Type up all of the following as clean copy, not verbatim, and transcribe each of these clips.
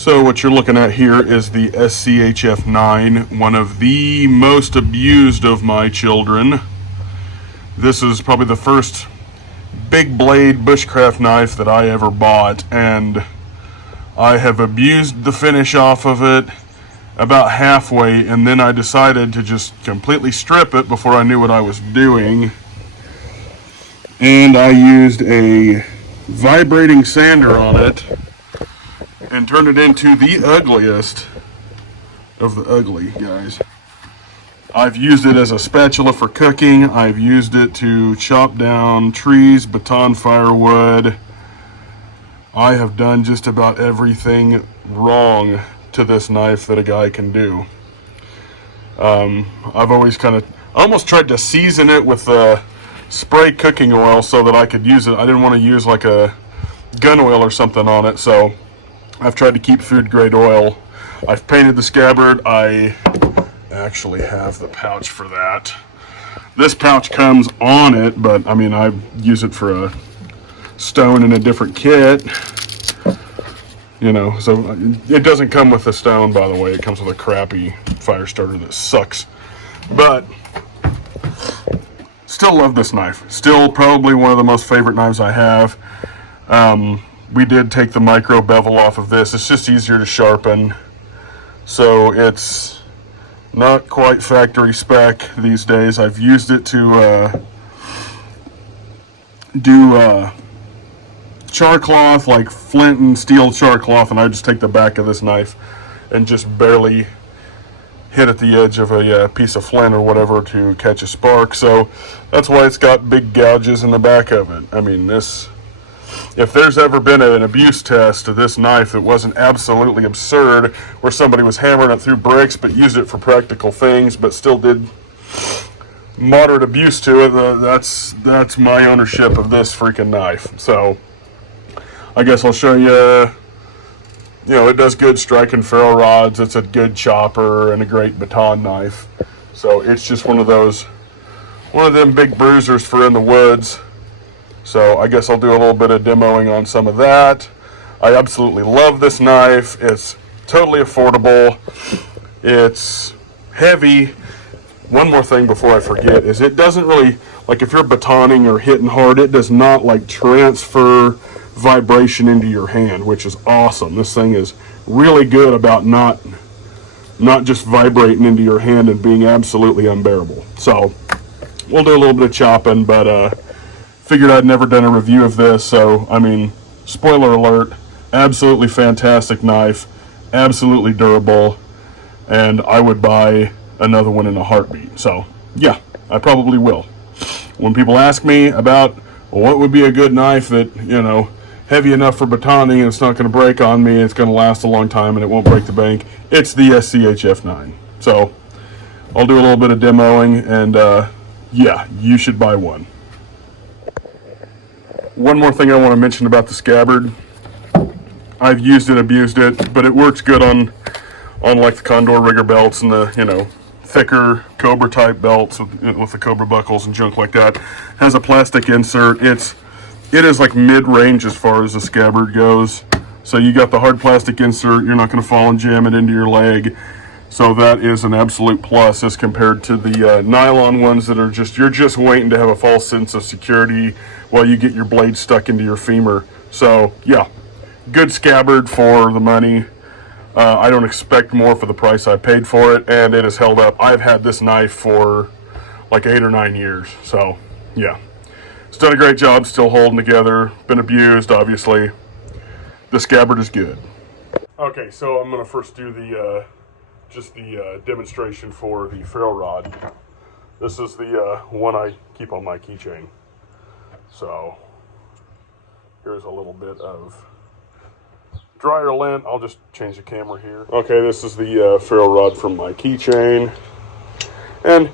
So what you're looking at here is the SCHF9, one of the most abused of my children. This is probably the first big blade bushcraft knife that I ever bought, and I have abused the finish off of it about halfway, and then I decided to just completely strip it before I knew what I was doing. And I used a vibrating sander on it and turned it into the ugliest of the ugly, guys. I've used it as a spatula for cooking. I've used it to chop down trees, baton firewood. I have done just about everything wrong to this knife that a guy can do. I've always almost tried to season it with spray cooking oil so that I could use it. I didn't want to use like a gun oil or something on it, so I've tried to keep food grade oil. I've painted the scabbard. I actually have the pouch for that. This pouch comes on it, but I mean, I use it for a stone in a different kit. You know, so it doesn't come with the stone, by the way. It comes with a crappy fire starter that sucks. But still love this knife. Still probably one of the most favorite knives I have. We did take the micro bevel off of this. It's just easier to sharpen. So it's not quite factory spec these days. I've used it to do char cloth, like flint and steel char cloth, and I just take the back of this knife and just barely hit at the edge of a piece of flint or whatever to catch a spark. So that's why it's got big gouges in the back of it. I mean, this, if there's ever been an abuse test of this knife that wasn't absolutely absurd, where somebody was hammering it through bricks but used it for practical things but still did moderate abuse to it, that's my ownership of this freaking knife. So I guess I'll show you. You know, it does good striking ferro rods. It's a good chopper and a great baton knife. So it's just one of them big bruisers for in the woods. So I guess I'll do a little bit of demoing on some of that. I absolutely love this knife. It's totally affordable. It's heavy. One more thing before I forget is it doesn't really, like if you're batoning or hitting hard, it does not like transfer vibration into your hand, which is awesome. This thing is really good about not just vibrating into your hand and being absolutely unbearable. So we'll do a little bit of chopping, but figured I'd never done a review of this, so I mean, spoiler alert, absolutely fantastic knife, absolutely durable, and I would buy another one in a heartbeat. So yeah, I probably will. When people ask me about what would be a good knife that, you know, heavy enough for batoning and it's not going to break on me, it's going to last a long time and it won't break the bank, it's the SCHF9. So I'll do a little bit of demoing, and yeah, you should buy one. One more thing I want to mention about the scabbard. I've used it, abused it, but it works good on like the Condor rigger belts and the, you know, thicker Cobra type belts with the Cobra buckles and junk like that. Has a plastic insert. It is like mid-range as far as the scabbard goes. So you got the hard plastic insert, you're not going to fall and jam it into your leg. So that is an absolute plus as compared to the nylon ones that are you're just waiting to have a false sense of security while you get your blade stuck into your femur. So yeah, good scabbard for the money. I don't expect more for the price I paid for it, and it has held up. I've had this knife for like 8 or 9 years. So yeah. It's done a great job, still holding together. Been abused, obviously. The scabbard is good. Okay, so I'm going to first do the demonstration for the ferro rod. This is the one I keep on my keychain. So here's a little bit of dryer lint. I'll just change the camera here. Okay, this is the ferro rod from my keychain, and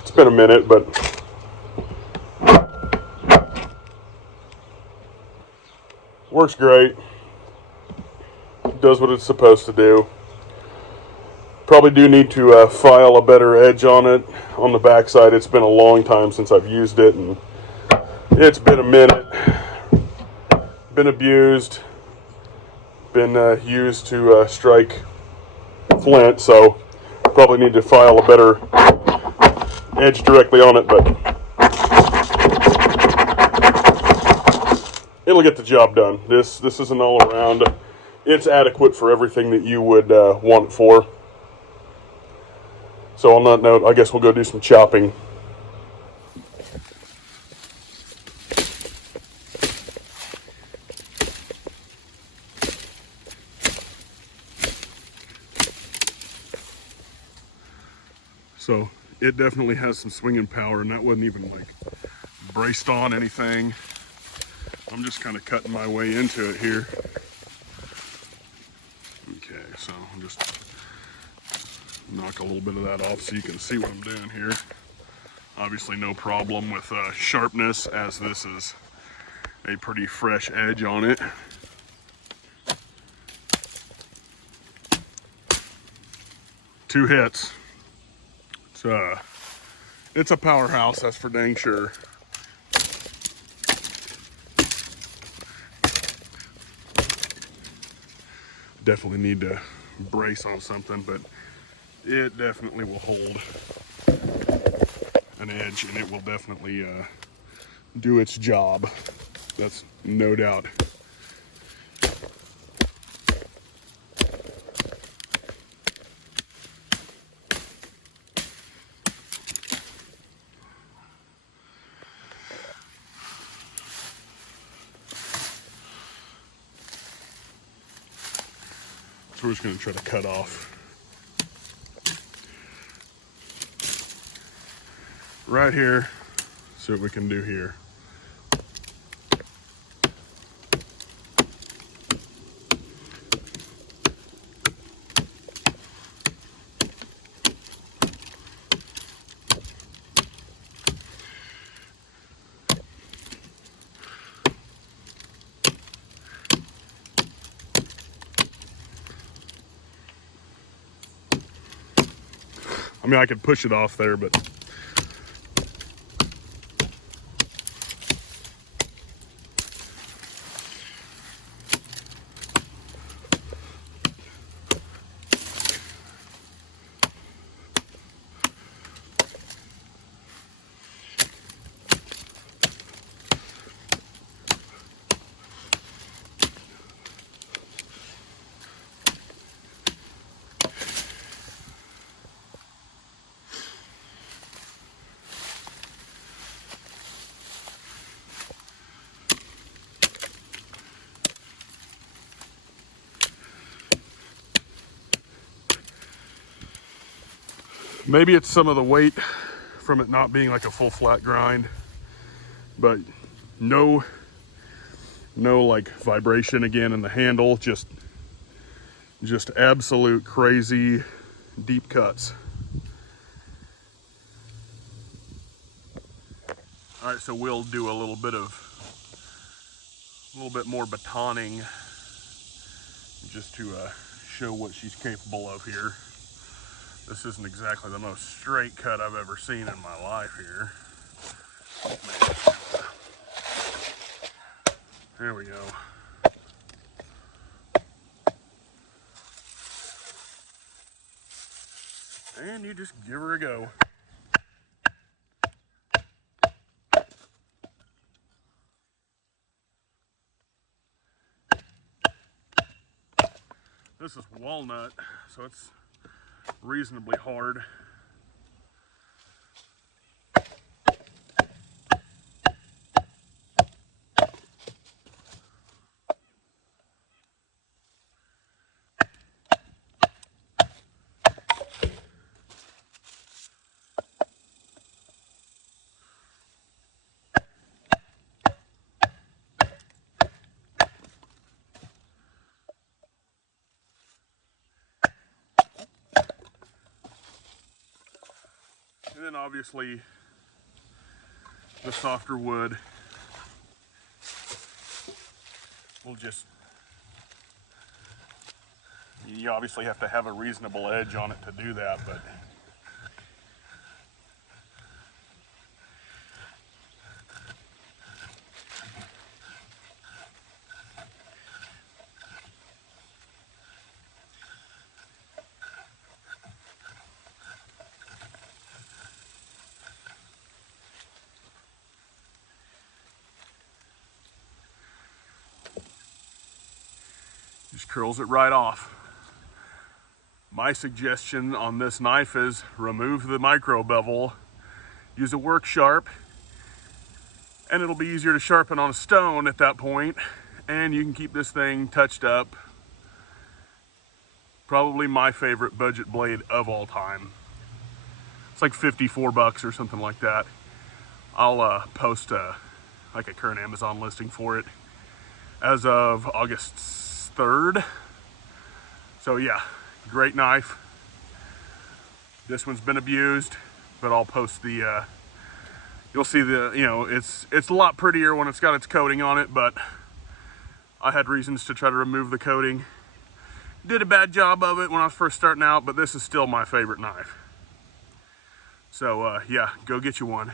it's been a minute, but works great. Does what it's supposed to do. Probably do need to file a better edge on it on the backside. It's been a long time since I've used it, and it's been a minute. Been abused. been used to strike flint, so probably need to file a better edge directly on it, but it'll get the job done. This is an all around. It's adequate for everything that you would want it for. So on that note, I guess we'll go do some chopping. So it definitely has some swinging power, and that wasn't even like braced on anything. I'm just kind of cutting my way into it here. Okay, so I'll just knock a little bit of that off so you can see what I'm doing here. Obviously no problem with sharpness, as this is a pretty fresh edge on it. Two hits. It's a powerhouse, that's for dang sure. Definitely need to brace on something, but it definitely will hold an edge, and it will definitely do its job. That's no doubt. So we're just going to try to cut off right here, see what we can do here. I mean, I could push it off there, but maybe it's some of the weight from it not being like a full flat grind, but no like vibration again in the handle, just absolute crazy deep cuts. All right, so we'll do a little bit more batoning just to show what she's capable of here. This isn't exactly the most straight cut I've ever seen in my life here. There we go. And you just give her a go. This is walnut, so it's reasonably hard. And then obviously the softer wood will just, you obviously have to have a reasonable edge on it to do that, but Just curls it right off. My suggestion on this knife is remove the micro bevel, use a work sharp, and it'll be easier to sharpen on a stone at that point, and you can keep this thing touched up. Probably my favorite budget blade of all time. It's like 54 bucks or something like that. I'll post like a current Amazon listing for it as of August 3rd. So yeah, great knife. This one's been abused, but I'll post the, you'll see the, you know, it's a lot prettier when it's got its coating on it, but I had reasons to try to remove the coating. Did a bad job of it when I was first starting out, but this is still my favorite knife. So yeah, go get you one.